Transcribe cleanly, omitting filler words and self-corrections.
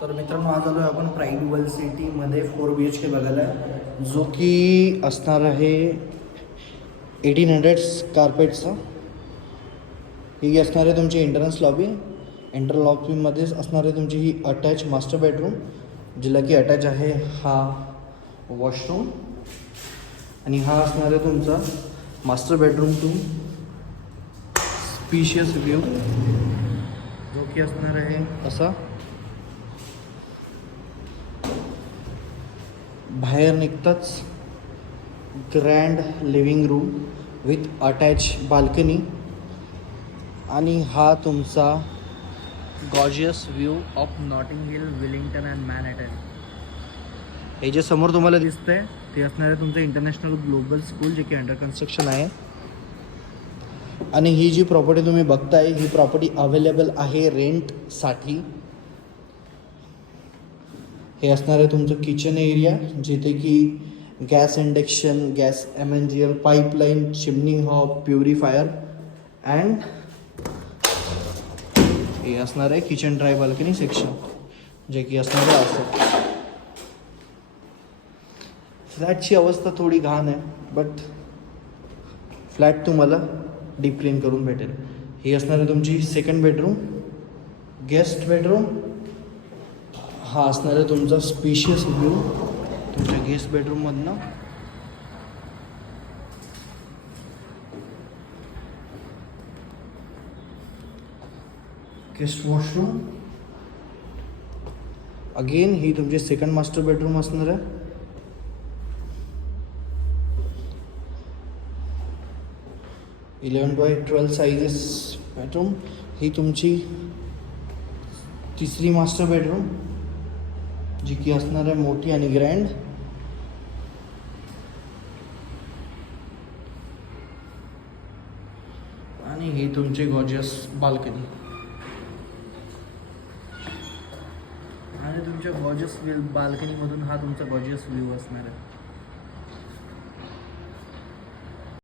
तर मित्रांनो आज आलो आपण प्राईड वर्ल्ड सिटीमध्ये 4 BHK बघायला, जो की असणार आहे 1800 कार्पेटचा. ही असणार आहे तुमची एंट्रन्स लॉबी. लॉबीमध्येच असणार आहे तुमची ही अटॅच मास्टर बेडरूम, जिला की अटॅच आहे हा वॉशरूम. आणि हा असणार आहे तुमचा master bedroom two spacious view, जो की असणार आहे असा. बाहेर निघताच grand living room with attach balcony. आणि हा तुमचा gorgeous view of Notting Hill, Wellington and Manhattan. हे जे समोर तुम्हाला दिसतंय ते असणार आहे तुमचं इंटरनॅशनल ग्लोबल स्कूल, जे की अंडर कन्स्ट्रक्शन आहे. आणि ही जी प्रॉपर्टी तुम्ही बघताय ही प्रॉपर्टी अवेलेबल आहे रेंटसाठी. हे असणार आहे तुमचं किचन एरिया, जिथे की gas induction, gas MNGL pipeline, chimney hob, purifier and हे असणार आहे किचन ड्राय बाल्कनी सेक्शन, जे की असणार आहे असं. फ्लॅटची अवस्था थोडी घाण आहे, बट फ्लॅट तुम्हाला डीप क्लीन करून भेटेल. ही असणार आहे तुमची सेकंड बेडरूम, गेस्ट बेडरूम. हा असणार आहे तुमचा स्पेशियस व्ह्यू तुमच्या गेस्ट बेडरूममधनं. Guest washroom. अगेन ही तुमची सेकंड मास्टर बेडरूम असणार आहे. (11x12 sizes bedroom. ही तुमची तिसरी मास्टर बेडरूम, जी की असणार आहे मोठी आणि ग्रँड. आणि ही तुमची गॉर्जियस बाल्कनी. आणि तुमच्या गॉर्जियस बाल्कनीमधून हा तुमचा गॉर्जियस व्ह्यू असणार आहे.